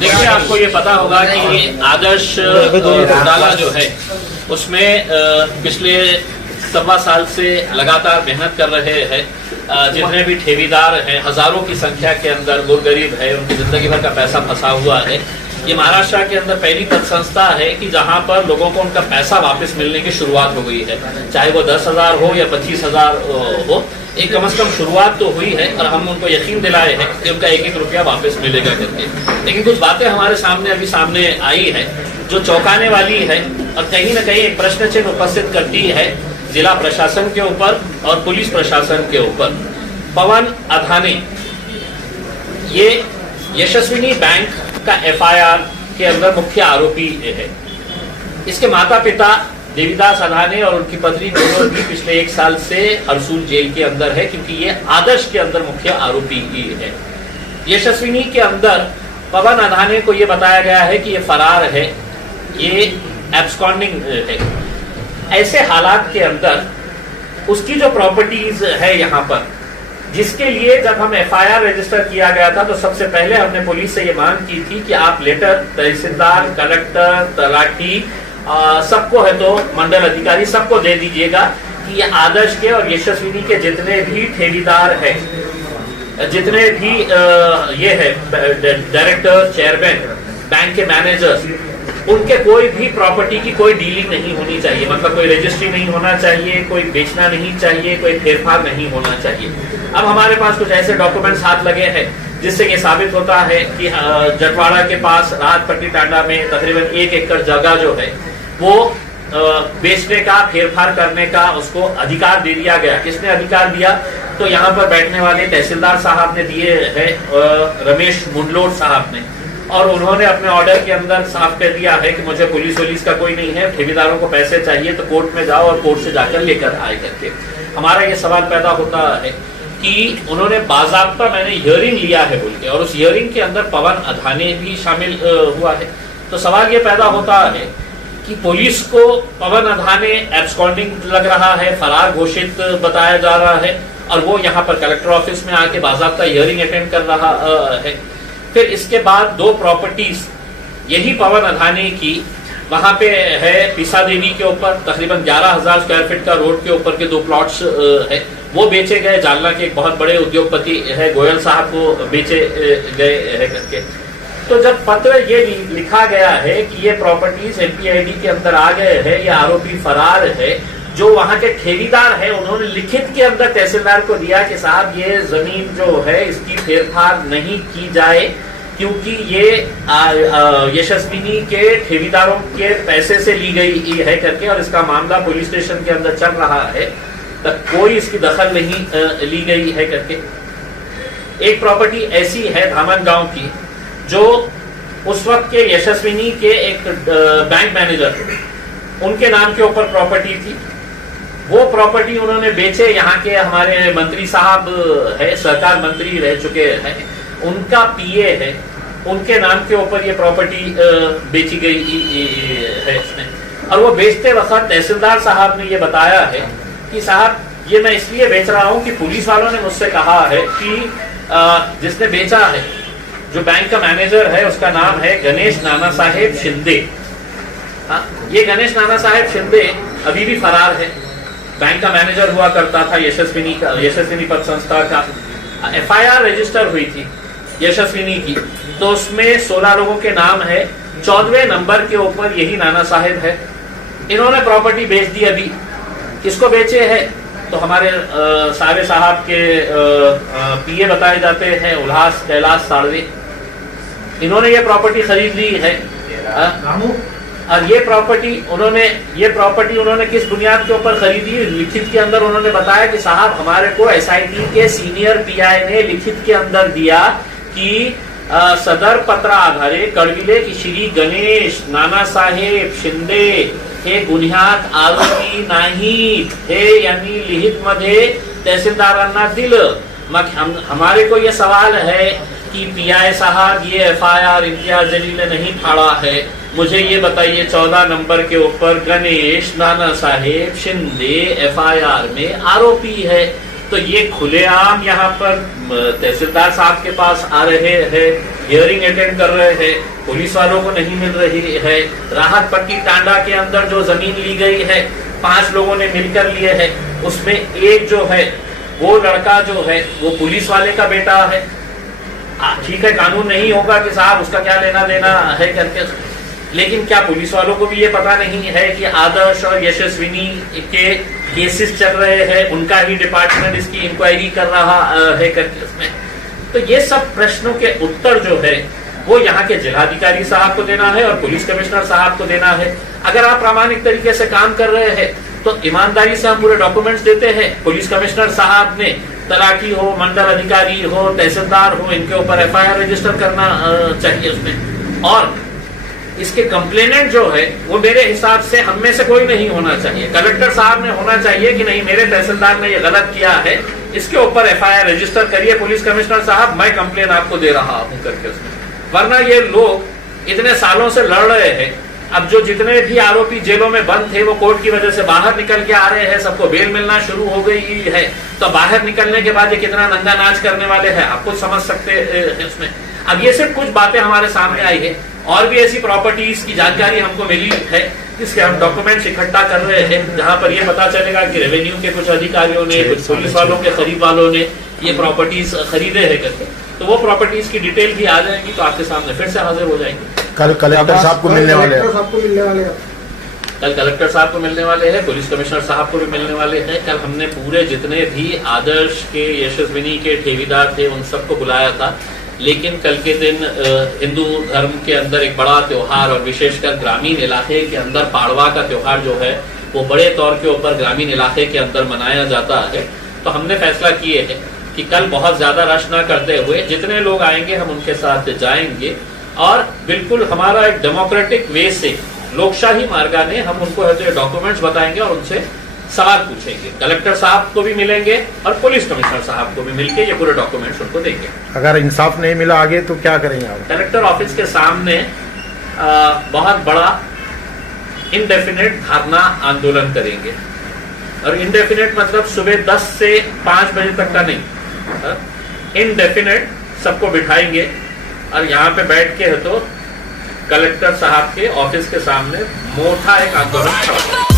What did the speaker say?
देखिए, आपको ये पता होगा कि आदर्श घोटाला जो है उसमें पिछले 1.25 साल से लगातार मेहनत कर रहे हैं। जितने भी ठेकेदार हैं, हजारों की संख्या के अंदर गोरगरीब है, उनकी जिंदगी भर का पैसा फंसा हुआ है। ये महाराष्ट्र के अंदर पहली पद संस्था है कि जहां पर लोगों को उनका पैसा वापस मिलने की शुरुआत हो गई है, चाहे वो 10,000 हो या 25,000 हो। एक कम से कम शुरुआत तो हुई है और हम उनको यकीन दिलाए हैं कि उनका 1-1 रुपया वापस मिलेगा करके। लेकिन कुछ बातें हमारे सामने अभी सामने आई है जो चौंकाने वाली है और कहीं ना कहीं एक प्रश्न चिन्ह उपस्थित करती है जिला प्रशासन के ऊपर और पुलिस प्रशासन के ऊपर। पवन अधाने ये यशस्विनी बैंक का FIR के अंदर मुख्य आरोपी है। इसके माता पिता देवीदास अधाने और उनकी पत्नी दोनों भी पिछले 1 साल से हरसूल जेल के अंदर है, क्योंकि ये आदर्श के अंदर मुख्य आरोपी ही है। यशस्विनी के अंदर पवन अधाने को ये बताया गया है कि ये फरार है, ये एब्सकॉन्डिंग है। ऐसे हालात के अंदर उसकी जो प्रॉपर्टीज है यहाँ पर, जिसके लिए जब हम FIR रजिस्टर किया गया था तो सबसे पहले हमने पुलिस से ये मांग की थी कि आप लेटर तहसीलदार, कलेक्टर, तलाठी, सबको है तो मंडल अधिकारी, सबको दे दीजिएगा कि ये आदर्श के और यशस्विनी के जितने भी ठेकेदार हैं, जितने भी ये है डायरेक्टर, चेयरमैन, बैंक के मैनेजर्स, उनके कोई भी प्रॉपर्टी की कोई डीलिंग नहीं होनी चाहिए। मतलब कोई रजिस्ट्री नहीं होना चाहिए, कोई बेचना नहीं चाहिए, कोई फेरफार नहीं होना चाहिए। अब हमारे पास कुछ ऐसे डॉक्यूमेंट्स हाथ लगे हैं जिससे ये साबित होता है कि जटवाड़ा के पास राहतपट्टी टांडा में तकरीबन 1 एकड़ जगह जो है वो बेचने का, फेरफार करने का उसको अधिकार दे दिया गया। किसने अधिकार दिया? तो यहाँ पर बैठने वाले तहसीलदार साहब ने दिए हैं, रमेश मुंडलोड साहब ने, और उन्होंने अपने ऑर्डर के अंदर साफ कर दिया है कि मुझे पुलिस वुलिस का कोई नहीं है, ठेकेदारों को पैसे चाहिए तो कोर्ट में जाओ और कोर्ट से जाकर लेकर आए करके। हमारा ये सवाल पैदा होता है कि उन्होंने बाज़ाब्ता मैंने हियरिंग लिया है बोल के, और उस हियरिंग के अंदर पवन अधाने भी शामिल हुआ है। तो सवाल ये पैदा होता है कि पुलिस को पवन अधाने एब्सकॉन्डिंग लग रहा है, फरार घोषित बताया जा रहा है, और वो यहाँ पर कलेक्टर ऑफिस में आके बाज़ाब्ता हियरिंग अटेंड कर रहा है। फिर इसके बाद 2 प्रॉपर्टीज यही पवन अधाने की वहां पे है, पीसा देवी के ऊपर तकरीबन 11,000 स्क्वायर फीट का रोड के ऊपर के 2 प्लॉट्स है, वो बेचे गए। जालना के एक बहुत बड़े उद्योगपति है गोयल साहब को बेचे गए है करके। तो जब पत्र ये लिखा गया है कि ये प्रॉपर्टीज MPID के अंदर आ गए हैं, ये आरोपी फरार है, जो वहां के ठेकेदार है उन्होंने लिखित के अंदर तहसीलदार को दिया कि साहब ये जमीन जो है इसकी फेरफार नहीं की जाए, क्योंकि ये यशस्विनी के ठेकेदारों के पैसे से ली गई है करके, और इसका मामला पुलिस स्टेशन के अंदर चल रहा है, तक कोई इसकी दखल नहीं ली गई है करके। एक प्रॉपर्टी ऐसी है धामन गांव की, जो उस वक्त के यशस्विनी के एक बैंक मैनेजर उनके नाम के ऊपर प्रॉपर्टी थी। वो प्रॉपर्टी उन्होंने बेचे। यहाँ के हमारे मंत्री साहब है, सरकार मंत्री रह चुके हैं, उनका PA है, उनके नाम के ऊपर ये प्रॉपर्टी बेची गई है इसमें। और वो बेचते वक्त तहसीलदार साहब ने ये बताया है कि साहब ये मैं इसलिए बेच रहा हूँ कि पुलिस वालों ने मुझसे कहा है कि जिसने बेचा है, जो बैंक का मैनेजर है, उसका नाम है गणेश नाना साहेब शिंदे। ये गणेश नाना साहेब शिंदे अभी भी फरार है। बैंक का मैनेजर हुआ करता था यशस्विनी पद संस्था का। FIR रजिस्टर हुई थी यशस्विनी की, तो उसमें 16 लोगों के नाम है। 14वें नंबर के ऊपर यही नाना साहेब है। इन्होंने प्रॉपर्टी बेच दी। अभी किसको बेचे है? तो हमारे सावे साहब के PA बताए जाते हैं उल्लास कैलाश साड़वे। इन्होंने ये प्रॉपर्टी खरीद ली है। और ये प्रॉपर्टी उन्होंने किस बुनियाद के ऊपर खरीदी? लिखित के अंदर उन्होंने बताया कि साहब हमारे को SIT के सीनियर PI ने लिखित के अंदर दिया कि सदर पत्र आधारे कळविले की श्री गणेश नाना साहेब शिंदे हे गुन्ह्यात आरोपी नाही हे यांनी लिखित मध्ये तहसीलदारांना दिलं। मग हमारे को ये सवाल है कि PI साहब ये FIR इम्तियाज जलील ने नहीं फाड़ा है, मुझे ये बताइए 14 नंबर के ऊपर गणेश नाना साहेब शिंदे FIR में आरोपी है। तो ये खुलेआम यहाँ पर तहसीलदार साहब के पास आ रहे हैं, हियरिंग अटेंड कर रहे हैं, पुलिस वालों को नहीं मिल रही है। राहत पट्टी टांडा के अंदर जो जमीन ली गई है 5 लोगों ने मिलकर लिए है, उसमें एक जो है वो लड़का जो है वो पुलिस वाले का बेटा है। ठीक है, कानून नहीं होगा कि साहब उसका क्या लेना देना है करके, लेकिन क्या पुलिस वालों को भी ये पता नहीं है कि आदर्श और यशस्विनी के केसेस चल रहे हैं, उनका ही डिपार्टमेंट इसकी इंक्वायरी कर रहा है करके उसमें। तो ये सब प्रश्नों के उत्तर जो है वो यहाँ के जिलाधिकारी साहब को देना है और पुलिस कमिश्नर साहब को देना है। अगर आप प्रामाणिक तरीके से काम कर रहे हैं तो ईमानदारी से हम पूरे डॉक्यूमेंट्स देते हैं। पुलिस कमिश्नर साहब ने तलाकी हो, मंडल अधिकारी हो, तहसीलदार हो, इनके ऊपर FIR रजिस्टर करना चाहिए उसमें। और इसके कंप्लेनेंट जो है वो मेरे हिसाब से हम में से कोई नहीं होना चाहिए। कलेक्टर साहब ने होना चाहिए कि नहीं, मेरे तहसीलदार ने ये गलत किया है, इसके ऊपर FIR रजिस्टर करिए पुलिस कमिश्नर साहब, मैं कंप्लेन आपको दे रहा हूं करके उसमें। वरना ये लोग इतने सालों से लड़ रहे हैं, अब जो जितने भी आरोपी जेलों में बंद थे वो कोर्ट की वजह से बाहर निकल के आ रहे हैं, सबको बेल मिलना शुरू हो गई है। तो बाहर निकलने के बाद ये कितना नंगा नाच करने वाले हैं आप खुद समझ सकते हैं उसमें। अब ये सिर्फ कुछ बातें हमारे सामने आई है, और भी ऐसी प्रॉपर्टीज की जानकारी हमको मिली है जिसके हम डॉक्यूमेंट्स इकट्ठा कर रहे हैं, जहां पर ये पता चलेगा कि रेवेन्यू के कुछ अधिकारियों ने, कुछ पुलिस वालों के करीब वालों ने ये प्रॉपर्टीज खरीदे हैं करके। तो वो प्रॉपर्टीज की डिटेल भी आ जाएंगी तो आपके सामने फिर से हाजिर हो जाएंगे। कल कलेक्टर साहब को मिलने वाले हैं, कल कलेक्टर साहब को मिलने वाले हैं, पुलिस कमिश्नर साहब को भी मिलने वाले हैं। कल हमने पूरे जितने भी आदर्श के, यशस्विनी के ठेकेदार थे उन सबको बुलाया था, लेकिन कल के दिन हिंदू धर्म के अंदर एक बड़ा त्योहार और विशेषकर ग्रामीण इलाके के अंदर पाड़वा का त्योहार जो है वो बड़े तौर के ऊपर ग्रामीण इलाके के अंदर मनाया जाता है। तो हमने फैसला किए है कि कल बहुत ज्यादा रश न करते हुए जितने लोग आएंगे हम उनके साथ जाएंगे और बिल्कुल हमारा एक डेमोक्रेटिक वे से, लोकशाही मार्गाने हम उनको डॉक्यूमेंट्स बताएंगे और उनसे सवाल पूछेंगे। कलेक्टर साहब को भी मिलेंगे और पुलिस कमिश्नर साहब को भी मिलके ये पूरे डॉक्यूमेंट्स उनको देंगे। अगर इंसाफ नहीं मिला आगे तो क्या करेंगे आप? कलेक्टर ऑफिस के सामने बहुत बड़ा इनडेफिनेट धरना आंदोलन करेंगे। और इनडेफिनेट मतलब सुबह 10 से 5 बजे तक का नहीं, इनडेफिनेट सबको बिठाएंगे और यहाँ पे बैठ के है तो कलेक्टर साहब के ऑफिस के सामने मोटा एक आंदोलन